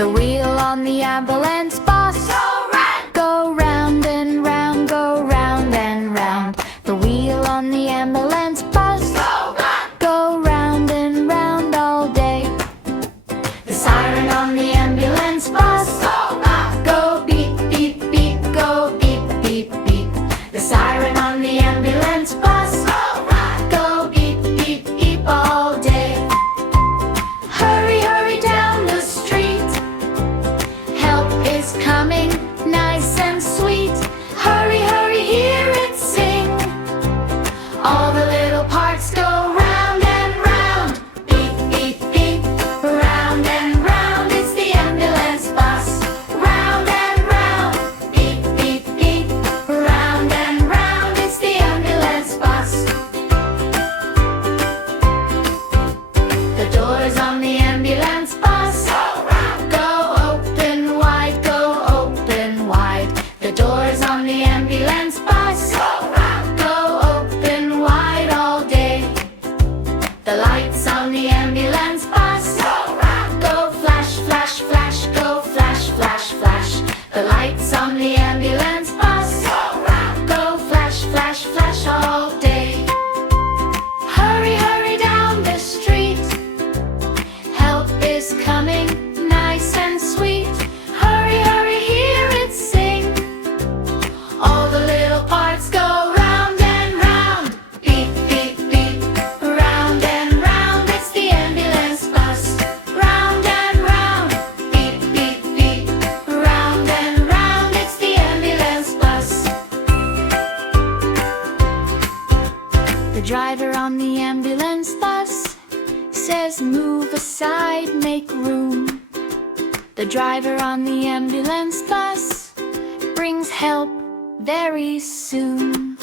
The wheel on the ambulance bus go round and round, go round and round. The wheel on the ambulance bus go round and round all day. The siren on the ambulance bus go beep, beep, beep, go beep, beep, beep. The siren on the ambulance bus go beep, beep, beep all day. Hurry, hurry down the street, help is coming, nice and sweet. Hurry, hurry, hear it sing. All the little parts go round and round. Beep, beep, beep, round and round. It's the ambulance bus. Round and round. Beep, beep, beep, round and round. It's the ambulance bus. The doors on the ambulance bus go open wide, go open wide. The doors on the ambulance bus go open wide all day. The lights on the ambulance bus go flash, flash, flash, go flash, flash, flash. The lights on the ambulance bus go flash, flash, flash all day. Hurry, hurry down the street, help is coming, nice and sweet. Hurry, hurry, hear it sing. All the little parts go round and round. Beep, beep, beep, round and round. It's the ambulance bus. Round and round. Beep, beep, beep, round and round. It's the ambulance bus. The driver on the ambulance bus says move aside, make room. The driver on the ambulance bus brings help very soon.